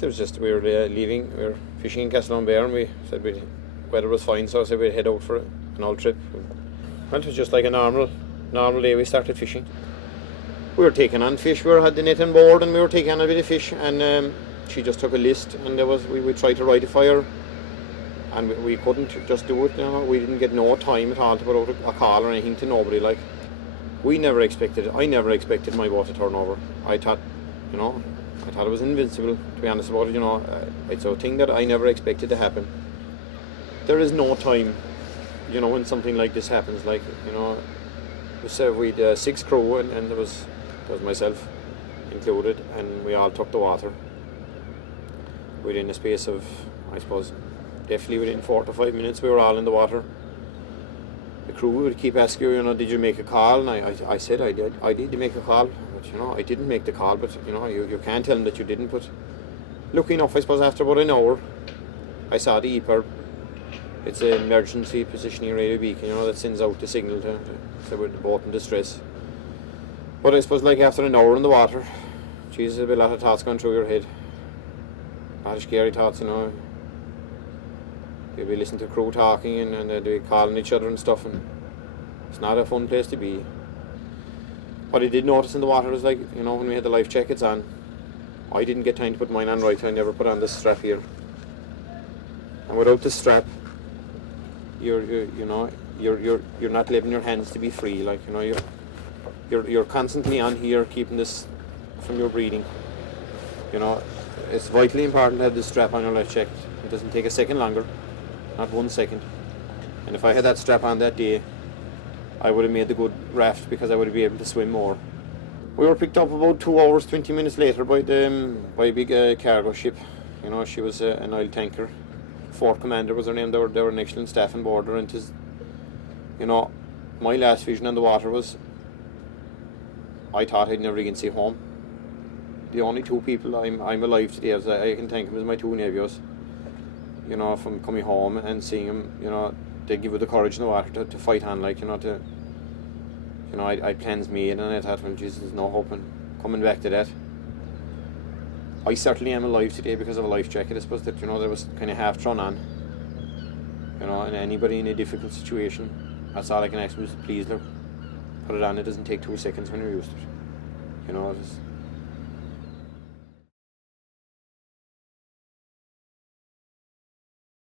It was just, we were leaving, we were fishing in Castletownbere, and we said weather was fine, so I said we'd head out for an old trip. Well, it was just like a normal day. We started fishing. We were taking on fish. We had the net on board, and we were taking on a bit of fish. And she just took a list, and we tried to ride a fire, and we couldn't just do it. We didn't get no time at all to put out a call or anything to nobody. Like, I never expected my boat to turn over. I thought it was invincible, to be honest about it. It's a thing that I never expected to happen. There is no time, when something like this happens. Like, we'd 6 crew, and there was myself included, and we all took the water. Within a space of, I suppose, definitely within 4 to 5 minutes, we were all in the water. The crew would keep asking you, did you make a call? And I said I did. I did make a call, but I didn't make the call. But you can't tell them that you didn't. But lucky enough, I suppose after about an hour, I saw the EPIRB. It's an emergency positioning radio beacon, that sends out the signal to say we're the boat in distress. But I suppose, like, after an hour in the water, Jesus, there'll be a lot of thoughts going through your head. A lot of scary thoughts, You'll be listening to crew talking, and they'll be calling each other and stuff, and it's not a fun place to be. What I did notice in the water was, like, when we had the life jackets on, I didn't get time to put mine on right. I never put on this strap here. And without this strap, you're not letting your hands to be free. Like, you're constantly on here, keeping this from your breathing. It's vitally important to have this strap on your life jacket. It doesn't take a second longer, not 1 second. And if I had that strap on that day, I would have made the good raft, because I would be able to swim more. We were picked up about 2 hours, 20 minutes later by a big cargo ship. She was an oil tanker. Fort Commander was her name. They were an excellent staff on board her, and my last vision on the water was, I thought I'd never again see home. The only 2 people I'm alive today, as I can thank them, is my 2 nephews. From coming home and seeing them, they give you the courage in the water to fight on, like, I plans made, and I thought, well, Jesus, there's no hope in coming back to that. I certainly am alive today because of a life jacket. I suppose that, there was kind of half thrown on. And anybody in a difficult situation, that's all I can ask them is, please, look, put it on. It doesn't take 2 seconds when you're used to it.